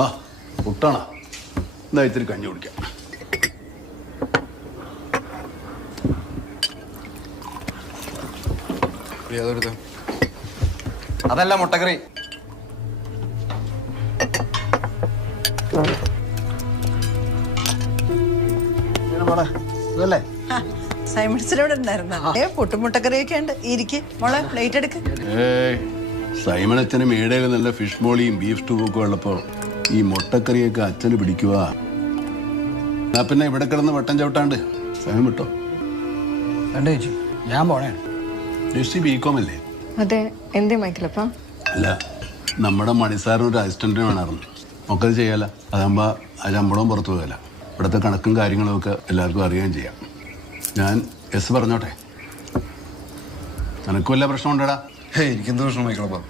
ആ പുട്ടാണോ? എന്നാ ഇത്തിരി കഞ്ഞി കുടിക്കാം. അതല്ല മുട്ടക്കറി. ഇതല്ലേ സൈമൺസിനോട് ഉണ്ടായിരുന്ന പൊട്ടുമുട്ടക്കറിയൊക്കെ ഉണ്ട്. ഇരിക്ക് മോളെ, പ്ലേറ്റ് എടുക്ക്. സൈമൺ അച്ഛന് മേടയൊക്കെ നല്ല ഫിഷ് മോളിയും ബീഫ് സ്റ്റൂ ഒക്കെ ഉള്ളപ്പോ ഈ മുട്ടക്കറിയൊക്കെ അച്ഛന് പിടിക്കുക. എന്നാ പിന്നെ ഇവിടെ കിടന്ന് വട്ടം ചവിട്ടാണ്ട് സൈമൺ വിട്ടോ. രണ്ട് ചേച്ചി ഞാൻ പോണേ. ജെസ്സി ബികോം അല്ലേ? അതെ. എന്തേ മൈക്കിലപ്പ? അല്ല, നമ്മുടെ മണിസാറിന് ഒരു അസിസ്റ്റന്റിന് വേണമായിരുന്നു. നമുക്കത് ചെയ്യാല. അതാകുമ്പോ ആ ശമ്പളവും പുറത്തു പോകല. ഇവിടുത്തെ കണക്കും കാര്യങ്ങളും ഒക്കെ എല്ലാവർക്കും അറിയുകയും ചെയ്യാം. ഞാൻ എസ് പറഞ്ഞോട്ടെ? നിനക്കും വല്ല പ്രശ്നം ഉണ്ടടാ? എനിക്കെന്ത് പ്രശ്നം മൈക്കിളപ്പാ?